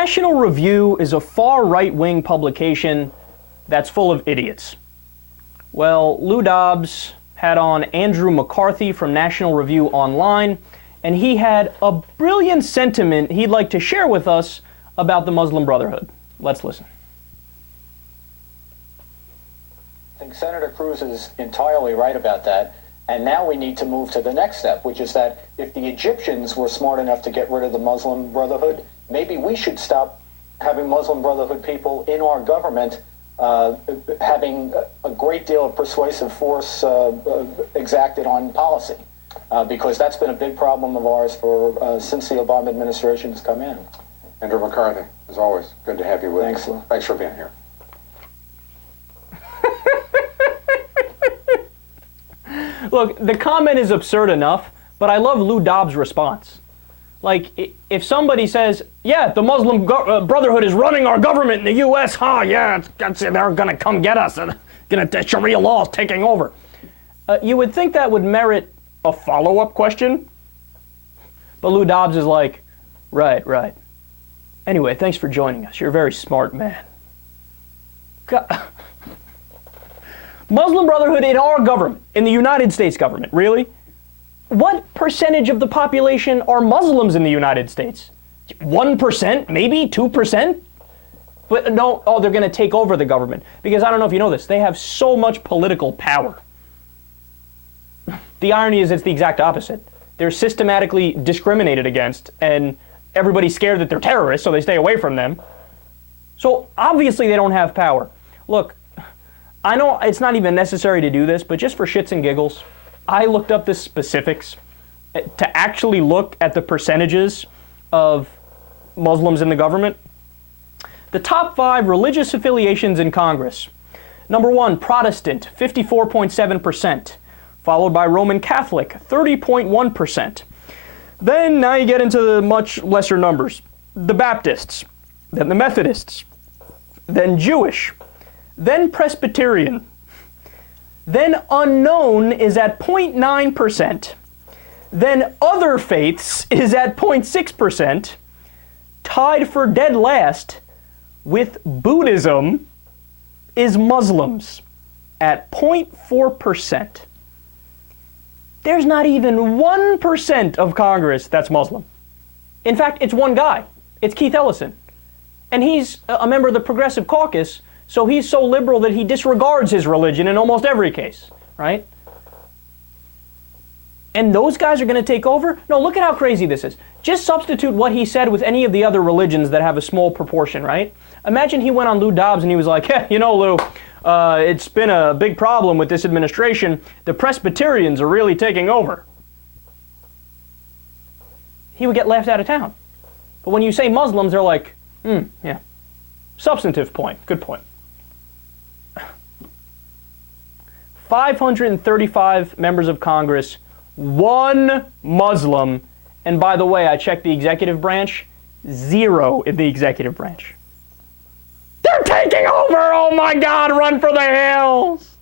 National Review is a far right-wing publication that's full of idiots. Well, Lou Dobbs had on Andrew McCarthy from National Review Online, and he had a brilliant sentiment he'd like to share with us about the Muslim Brotherhood. Let's listen. I think Senator Cruz is entirely right about that. And now we need to move to the next step, which is that if the Egyptians were smart enough to get rid of the Muslim Brotherhood, maybe we should stop having Muslim Brotherhood people in our government having a great deal of persuasive force exacted on policy, because that's been a big problem of ours since the Obama administration has come in. Andrew McCarthy, as always, good to have you with us. Lou. Thanks for being here. Look, the comment is absurd enough, but I love Lou Dobbs' response. Like, if somebody says, yeah, the Muslim Brotherhood is running our government in the U.S., yeah, they're going to come get us, and Sharia law is taking over. You would think that would merit a follow-up question, but Lou Dobbs is like, right. Anyway, thanks for joining us. You're a very smart man. God. Muslim Brotherhood in our government, in the United States government, really? What percentage of the population are Muslims in the United States? 1%, maybe 2%? But no, they're going to take over the government. Because I don't know if you know this, they have so much political power. The irony is it's the exact opposite. They're systematically discriminated against, and everybody's scared that they're terrorists, so they stay away from them. So obviously they don't have power. Look, I know it's not even necessary to do this, but just for shits and giggles, I looked up the specifics to actually look at the percentages of Muslims in the government. The top 5 religious affiliations in Congress. Number 1, Protestant, 54.7%, followed by Roman Catholic, 30.1%. Then now you get into the much lesser numbers. The Baptists, then the Methodists, then Jewish, then Presbyterian, then unknown is at 0.9%, then other faiths is at 0.6%, tied for dead last with Buddhism is Muslims at 0.4%. There's not even 1% of Congress that's Muslim. In fact, it's one guy. It's Keith Ellison. And he's a member of the Progressive Caucus, so he's so liberal that he disregards his religion in almost every case, right? And those guys are going to take over? No, look at how crazy this is. Just substitute what he said with any of the other religions that have a small proportion, right? Imagine he went on Lou Dobbs and he was like, hey, you know, Lou, it's been a big problem with this administration. The Presbyterians are really taking over. He would get laughed out of town. But when you say Muslims, they're like, yeah. Substantive point. Good point. 535 members of Congress, 1 Muslim, and by the way, I checked the executive branch, 0 in the executive branch. They're taking over! Oh my God, run for the hills!